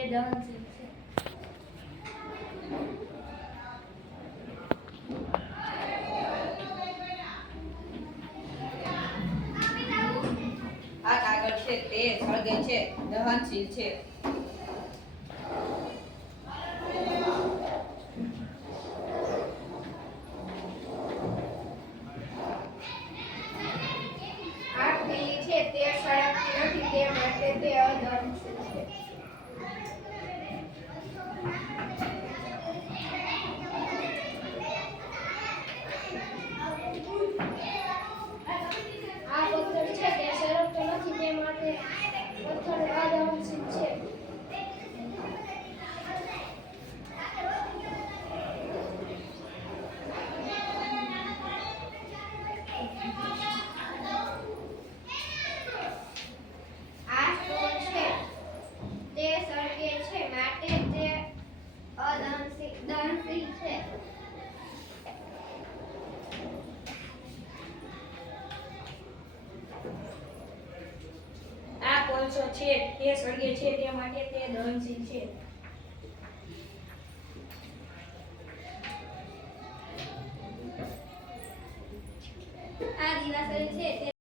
તે દહનશીલ છે. આ કાગળ છે તે સળગે છે, દહનશીલ છે. આ ખીલી છે તે સળગતી નથી, તે માટે તે અદહનશીલ છે. આ પથ્થર છે તે સળગતો નથી, તે માટે પથ્થર અદહનશીલ છે. આ સ્ટોન છે તે સળગે છે, માટે તે દહનશીલ છે. આ કોલસો છે તે સળગે છે, તે માટે તે દહનશીલ છે. આ દિવાસળી છે તે